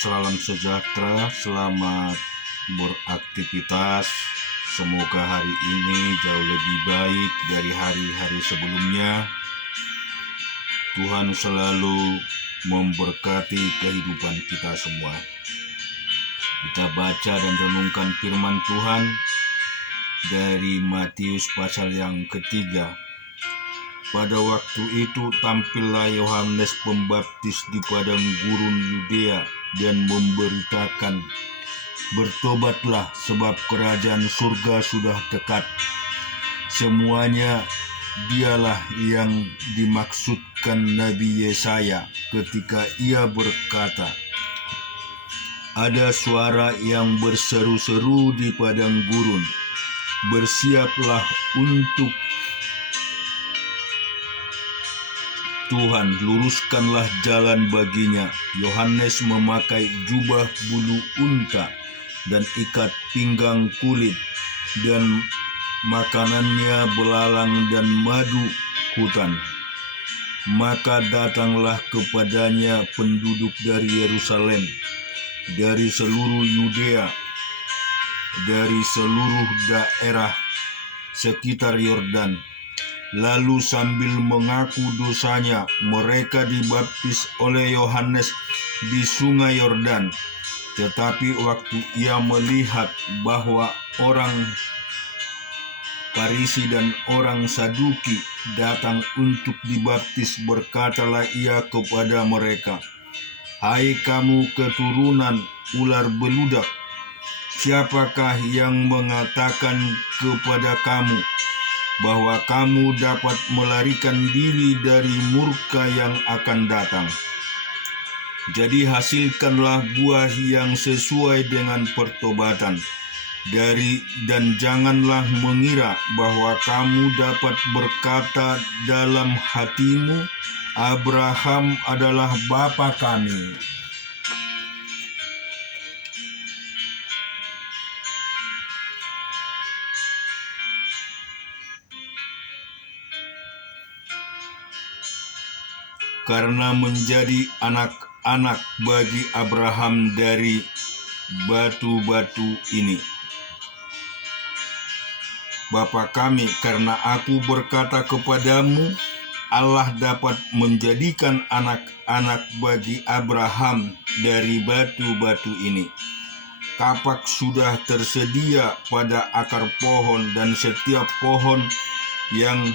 Salam sejahtera, selamat beraktivitas. Semoga hari ini jauh lebih baik dari hari-hari sebelumnya. Tuhan selalu memberkati kehidupan kita semua. Kita baca dan renungkan firman Tuhan dari Matius pasal yang ketiga. Pada waktu itu tampillah Yohanes Pembaptis di padang gurun Yudea dan memberitakan, "Bertobatlah, sebab kerajaan surga sudah dekat." Semuanya dialah yang dimaksudkan Nabi Yesaya ketika ia berkata, "Ada suara yang berseru-seru di padang gurun, bersiaplah untuk Tuhan, luruskanlah jalan baginya." Yohanes memakai jubah bulu unta dan ikat pinggang kulit, dan makanannya belalang dan madu hutan. Maka datanglah kepadanya penduduk dari Yerusalem, dari seluruh Yudea, dari seluruh daerah sekitar Yordan. Lalu sambil mengaku dosanya, mereka dibaptis oleh Yohanes di sungai Yordan. Tetapi waktu ia melihat bahwa orang Farisi dan orang Saduki datang untuk dibaptis, berkatalah ia kepada mereka, "Hai kamu keturunan ular beludak, siapakah yang mengatakan kepada kamu bahwa kamu dapat melarikan diri dari murka yang akan datang? Jadi hasilkanlah buah yang sesuai dengan pertobatan, dan janganlah mengira bahwa kamu dapat berkata dalam hatimu, Abraham adalah bapa kami." Karena menjadi anak-anak bagi Abraham dari batu-batu ini. "Bapa kami, karena aku berkata kepadamu, Allah dapat menjadikan anak-anak bagi Abraham dari batu-batu ini. Kapak sudah tersedia pada akar pohon, dan setiap pohon yang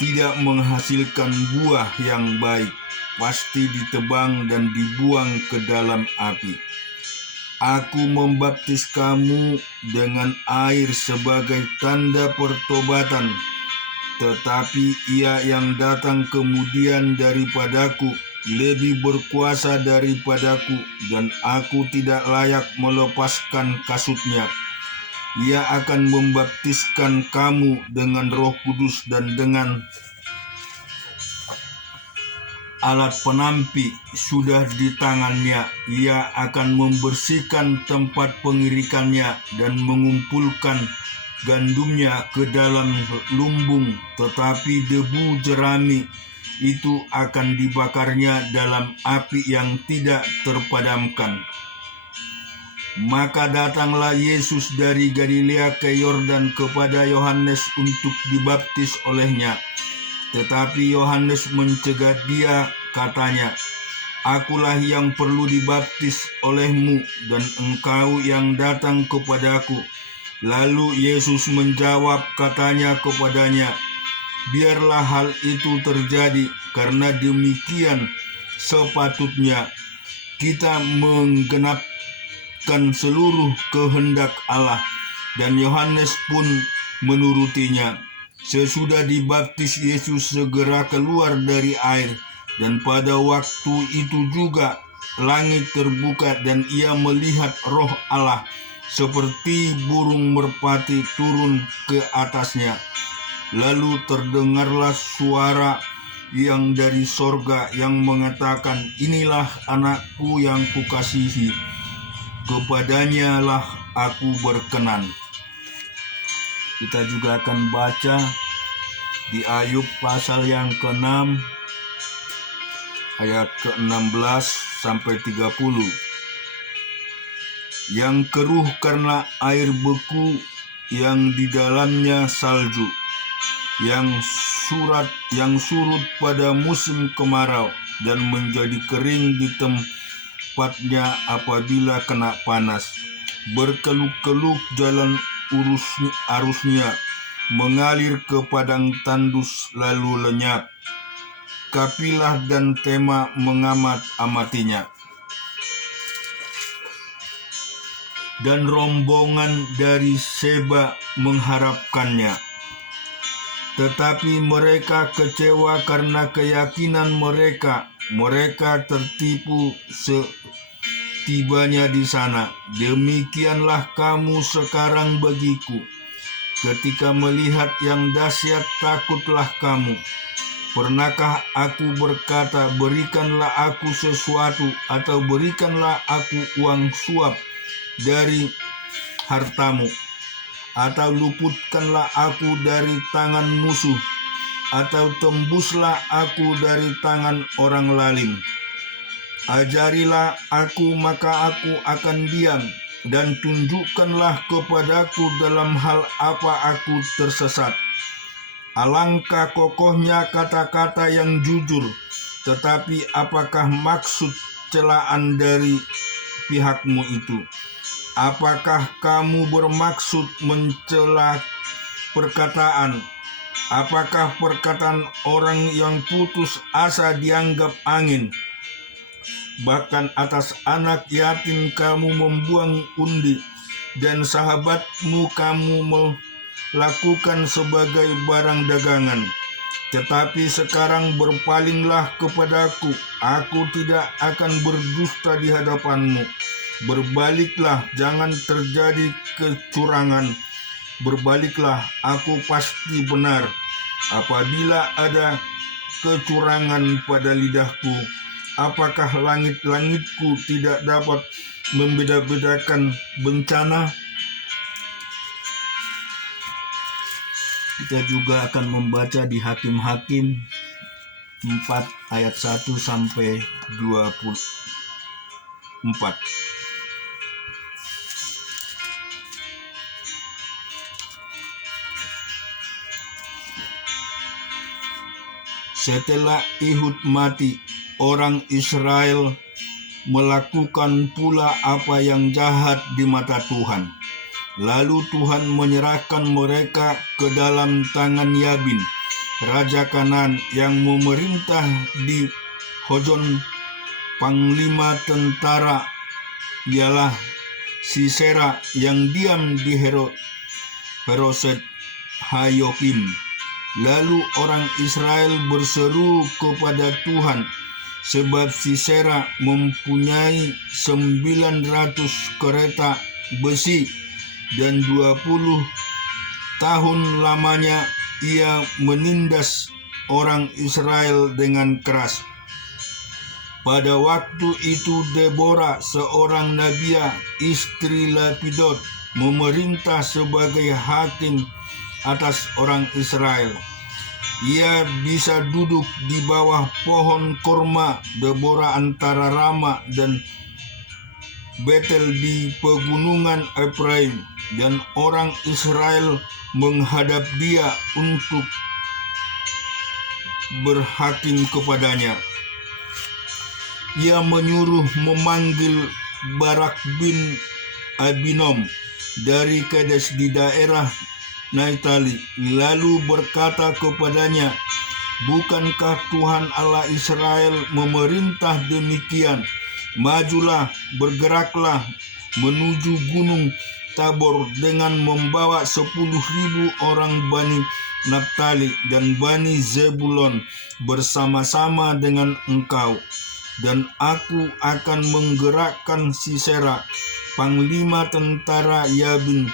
tidak menghasilkan buah yang baik pasti ditebang dan dibuang ke dalam api. Aku membaptis kamu dengan air sebagai tanda pertobatan, tetapi Ia yang datang kemudian daripadaku lebih berkuasa daripadaku, dan aku tidak layak melepaskan kasutnya. Ia akan membaptiskan kamu dengan Roh Kudus dan dengan alat penampi sudah di tangannya. Ia akan membersihkan tempat pengirikannya dan mengumpulkan gandumnya ke dalam lumbung, tetapi debu jerami itu akan dibakarnya dalam api yang tidak terpadamkan. Maka datanglah Yesus dari Galilea ke Yordan kepada Yohanes untuk dibaptis olehnya. Tetapi Yohanes mencegah dia, katanya, "Akulah yang perlu dibaptis olehmu, dan engkau yang datang kepadaku." Lalu Yesus menjawab, katanya kepadanya, "Biarlah hal itu terjadi, karena demikian sepatutnya kita menggenapkan seluruh kehendak Allah." Dan Yohanes pun menurutinya. Sesudah dibaptis, Yesus segera keluar dari air, dan pada waktu itu juga langit terbuka dan ia melihat Roh Allah seperti burung merpati turun ke atasnya. Lalu terdengarlah suara yang dari sorga yang mengatakan, "Inilah anakku yang kukasihi, kepadanya lah aku berkenan." Kita juga akan baca di Ayub pasal yang ke-6 ayat ke-16 sampai 30. Yang keruh karena air beku, yang di dalamnya salju, yang surut pada musim kemarau dan menjadi kering di tempatnya apabila kena panas. Berkeluk-keluk jalan arusnya, mengalir ke padang tandus lalu lenyap. Kapilah dan Tema mengamat-amatinya, dan rombongan dari Seba mengharapkannya. Tetapi mereka kecewa karena keyakinan mereka. Mereka tertipu setibanya di sana. Demikianlah kamu sekarang bagiku. Ketika melihat yang dahsyat, takutlah kamu. Pernahkah aku berkata, berikanlah aku sesuatu, atau berikanlah aku uang suap dari hartamu, atau luputkanlah aku dari tangan musuh, atau tembuslah aku dari tangan orang lalim. Ajarilah aku, maka aku akan diam, dan tunjukkanlah kepadaku dalam hal apa aku tersesat. Alangkah kokohnya kata-kata yang jujur, tetapi apakah maksud celaan dari pihakmu itu? Apakah kamu bermaksud mencela perkataan? Apakah perkataan orang yang putus asa dianggap angin? Bahkan atas anak yatim kamu membuang undi, dan sahabatmu kamu melakukan sebagai barang dagangan. Tetapi sekarang berpalinglah kepadaku, aku tidak akan berdusta di hadapanmu. Berbaliklah, jangan terjadi kecurangan. Berbaliklah, aku pasti benar. Apabila ada kecurangan pada lidahku, apakah langit-langitku tidak dapat membeda-bedakan bencana? Kita juga akan membaca di Hakim-Hakim 4 ayat 1 sampai 24. Setelah Ehud mati, orang Israel melakukan pula apa yang jahat di mata Tuhan. Lalu Tuhan menyerahkan mereka ke dalam tangan Yabin, raja Kanaan, yang memerintah di Hojon. Panglima tentara ialah Sisera, yang diam di Heroset Hayokim. Lalu orang Israel berseru kepada Tuhan, sebab Sisera mempunyai 900 kereta besi, dan 20 tahun lamanya ia menindas orang Israel dengan keras. Pada waktu itu Deborah, seorang nabiah, istri Lapidot, memerintah sebagai hakim atas orang Israel. Ia bisa duduk di bawah pohon korma Deborah antara Rama dan Betel di pegunungan Efraim, dan orang Israel menghadap dia untuk berhakim kepadanya. Ia menyuruh memanggil Barak bin Abinom dari Kades di daerah Naftali, lalu berkata kepadanya, bukankah Tuhan Allah Israel memerintah demikian? Majulah, bergeraklah menuju gunung Tabor dengan membawa 10.000 orang Bani Naftali dan Bani Zebulon bersama-sama dengan engkau. Dan aku akan menggerakkan Sisera, panglima tentara Yabin,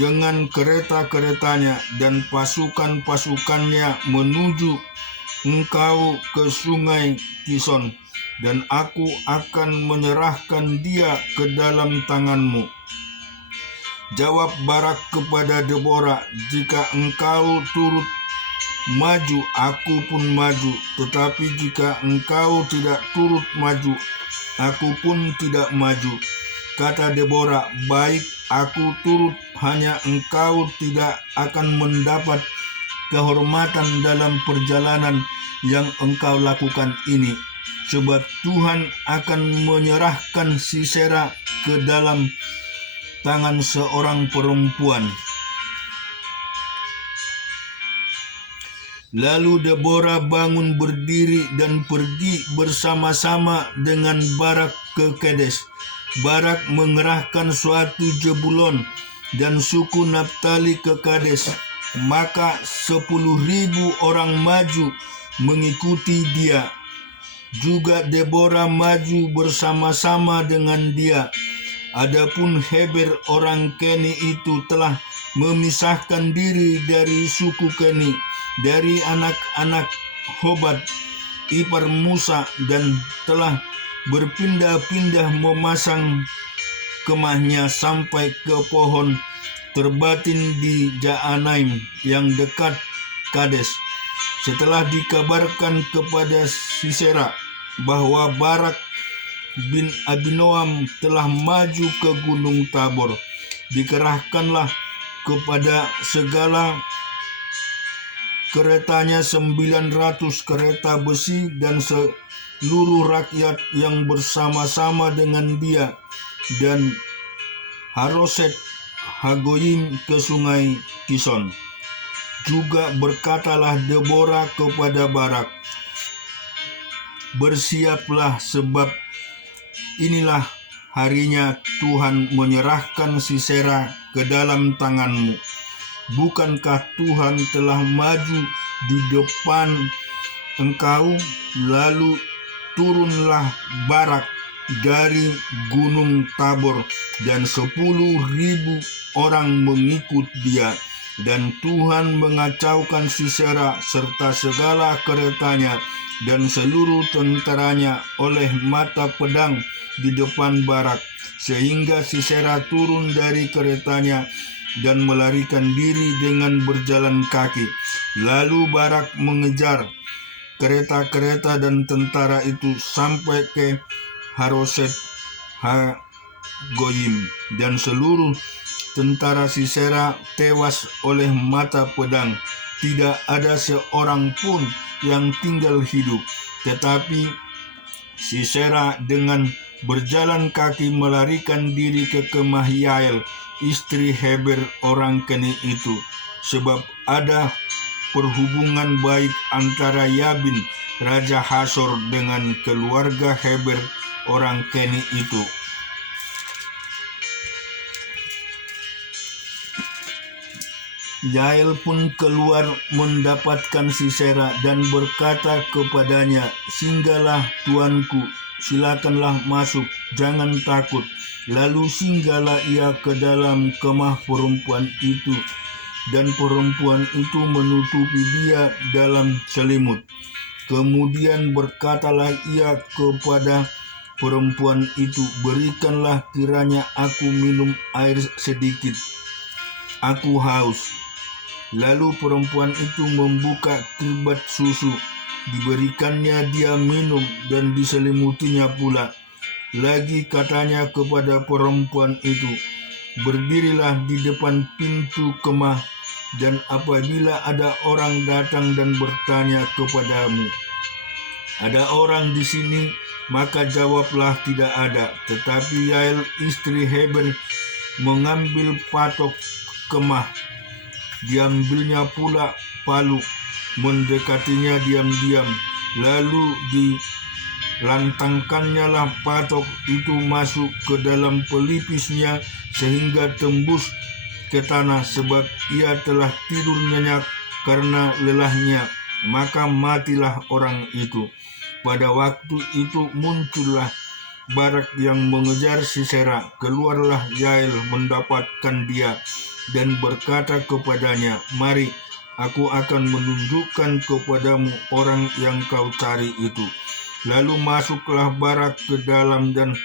dengan kereta-keretanya dan pasukan-pasukannya menuju engkau ke sungai Kison, dan aku akan menyerahkan dia ke dalam tanganmu. Jawab Barak kepada Deborah, jika engkau turut maju, aku pun maju. Tetapi jika engkau tidak turut maju, aku pun tidak maju. Kata Deborah, baik, aku turut, hanya engkau tidak akan mendapat kehormatan dalam perjalanan yang engkau lakukan ini. Sebab Tuhan akan menyerahkan Sisera ke dalam tangan seorang perempuan. Lalu Deborah bangun berdiri dan pergi bersama-sama dengan Barak ke Kades. Barak mengerahkan suatu Jebulon dan suku Naftali ke Kades. Maka 10.000 orang maju mengikuti dia. Juga Deborah maju bersama-sama dengan dia. Adapun Heber orang Keni itu telah memisahkan diri dari suku Keni, dari anak-anak Hobab, ipar Musa, dan telah berpindah-pindah memasang kemahnya sampai ke pohon terbatin di Jaanaim yang dekat Kades. Setelah dikabarkan kepada Sisera bahwa Barak bin Abinoam telah maju ke Gunung Tabor, dikerahkanlah kepada segala keretanya 900 kereta besi dan seluruh rakyat yang bersama-sama dengan dia, dan Haroset Hagoyim ke sungai Kison. Juga berkatalah Deborah kepada Barak, bersiaplah, sebab inilah harinya Tuhan menyerahkan Sisera ke dalam tanganmu. Bukankah Tuhan telah maju di depan engkau? Lalu turunlah Barak dari Gunung Tabor, dan 10.000 orang mengikut dia. Dan Tuhan mengacaukan Sisera serta segala keretanya dan seluruh tentaranya oleh mata pedang di depan Barak, sehingga Sisera turun dari keretanya dan melarikan diri dengan berjalan kaki. Lalu Barak mengejar kereta-kereta dan tentara itu sampai ke Haroset Hagoyim, dan seluruh tentara Sisera tewas oleh mata pedang. Tidak ada seorang pun yang tinggal hidup. Tetapi Sisera dengan berjalan kaki melarikan diri ke kemah Yael, istri Heber orang Keni itu, sebab ada perhubungan baik antara Yabin, Raja Hasor, dengan keluarga Heber orang Keni itu. Yael pun keluar mendapatkan Sisera dan berkata kepadanya, singgahlah tuanku, silakanlah masuk, jangan takut. Lalu singgahlah ia ke dalam kemah perempuan itu, dan perempuan itu menutupi dia dalam selimut. Kemudian berkatalah ia kepada perempuan itu, berikanlah kiranya aku minum air sedikit, aku haus. Lalu perempuan itu membuka kribat susu, diberikannya dia minum dan diselimutinya pula. Lagi katanya kepada perempuan itu, berdirilah di depan pintu kemah, dan apabila ada orang datang dan bertanya kepadamu, ada orang di sini, maka jawablah tidak ada. Tetapi Yael istri Heber mengambil patok kemah, diambilnya pula palu, mendekatinya diam-diam, lalu dilantangkannya lah patok itu masuk ke dalam pelipisnya sehingga tembus ke tanah, sebab ia telah tidur nyenyak karena lelahnya. Maka matilah orang itu. Pada waktu itu muncullah Barak yang mengejar Sisera. Keluarlah Yael mendapatkan dia dan berkata kepadanya, mari, aku akan menunjukkan kepadamu orang yang kau cari itu. Lalu masuklah Barak ke dalam, dan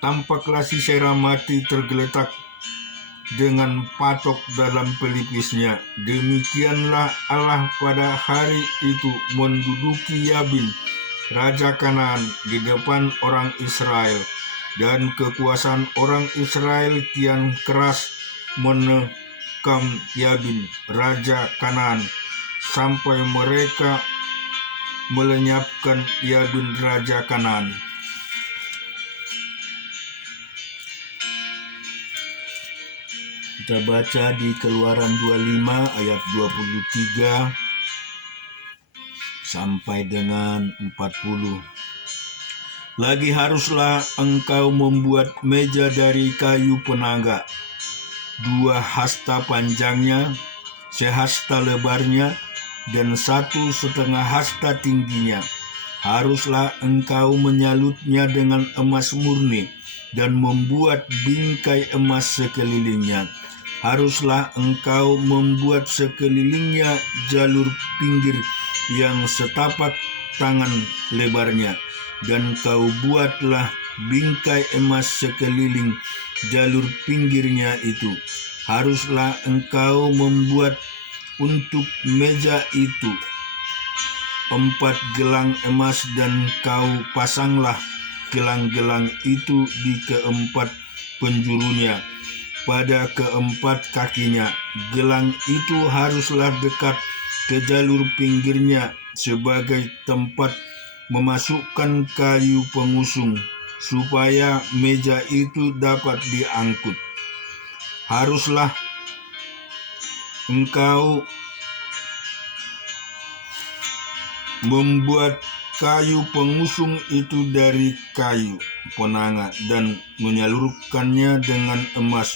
tampaklah Sisera mati tergeletak dengan patok dalam pelipisnya. Demikianlah Allah pada hari itu menduduki Yabin, raja Kanaan, di depan orang Israel. Dan kekuasaan orang Israel kian keras menekam Yabin, raja Kanaan, sampai mereka melenyapkan Yabin, raja Kanaan. Kita baca di Keluaran 25 ayat 23 sampai dengan 40. Lagi haruslah engkau membuat meja dari kayu penaga, 2 hasta panjangnya, sehasta lebarnya, dan 1,5 hasta tingginya. Haruslah engkau menyalutnya dengan emas murni dan membuat bingkai emas sekelilingnya. Haruslah engkau membuat sekelilingnya jalur pinggir yang setapak tangan lebarnya, dan kau buatlah bingkai emas sekeliling jalur pinggirnya itu. Haruslah engkau membuat untuk meja itu 4 gelang emas, dan kau pasanglah gelang-gelang itu di keempat penjurunya, pada keempat kakinya. Gelang itu haruslah dekat ke jalur pinggirnya sebagai tempat memasukkan kayu pengusung, supaya meja itu dapat diangkut. Haruslah engkau membuat kayu pengusung itu dari kayu penanga dan menyalurkannya dengan emas,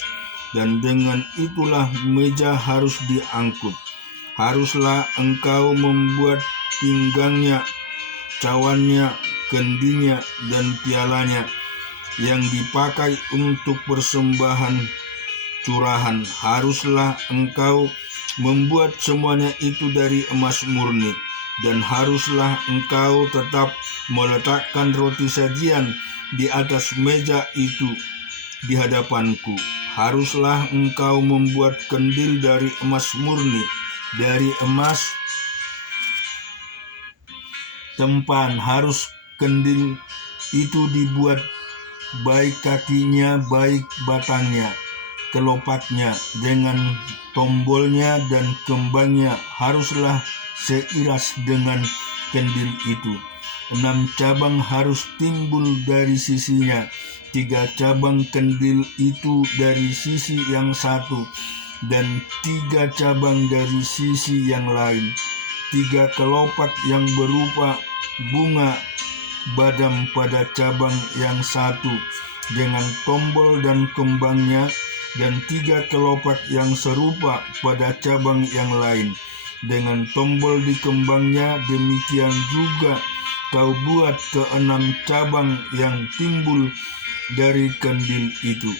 dan dengan itulah meja harus diangkut. Haruslah engkau membuat pinggangnya, cawannya, kendinya, dan pialanya yang dipakai untuk persembahan curahan. Haruslah engkau membuat semuanya itu dari emas murni. Dan haruslah engkau tetap meletakkan roti sajian di atas meja itu di hadapanku. Haruslah engkau membuat kendil dari emas murni, dari emas tempan. Harus kendil itu dibuat baik kakinya, baik batangnya, kelopaknya, dengan tombolnya dan kembangnya haruslah seiras dengan kendil itu. 6 cabang harus timbul dari sisinya, 3 cabang kendil itu dari sisi yang satu, dan 3 cabang dari sisi yang lain. 3 kelopak yang berupa bunga badam pada cabang yang satu dengan tombol dan kembangnya, dan 3 kelopak yang serupa pada cabang yang lain dengan tombol di kembangnya. Demikian juga kau buat ke-6 cabang yang timbul dari kendil itu.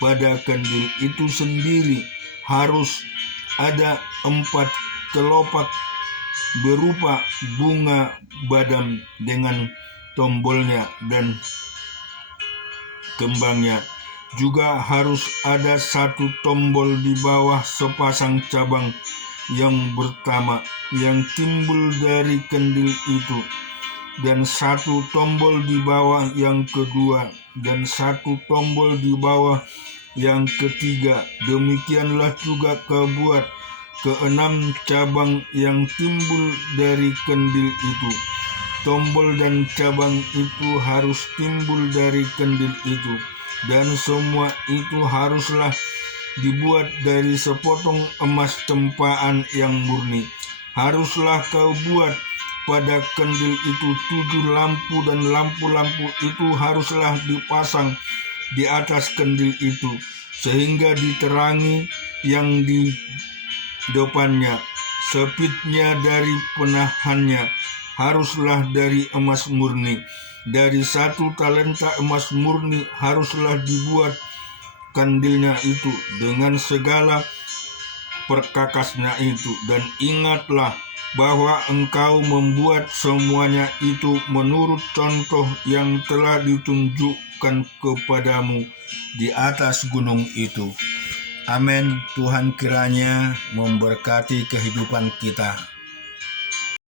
Pada kendil itu sendiri harus ada 4 kelopak berupa bunga badam dengan tombolnya dan kembangnya. Juga harus ada 1 tombol di bawah sepasang cabang yang pertama yang timbul dari kendil itu, dan 1 tombol di bawah yang kedua, dan 1 tombol di bawah yang ketiga. Demikianlah juga kau buat ke-6 cabang yang timbul dari kendil itu. Tombol dan cabang itu harus timbul dari kendil itu, dan semua itu haruslah dibuat dari sepotong emas tempaan yang murni. Haruslah kau buat pada kendil itu 7 lampu, dan lampu-lampu itu haruslah dipasang di atas kendil itu, sehingga diterangi yang di depannya. Sepitnya dari penahannya haruslah dari emas murni. Dari 1 talenta emas murni haruslah dibuat kandilnya itu dengan segala perkakasnya itu. Dan ingatlah bahwa engkau membuat semuanya itu menurut contoh yang telah ditunjukkan kepadamu di atas gunung itu. Amin. Tuhan kiranya memberkati kehidupan kita.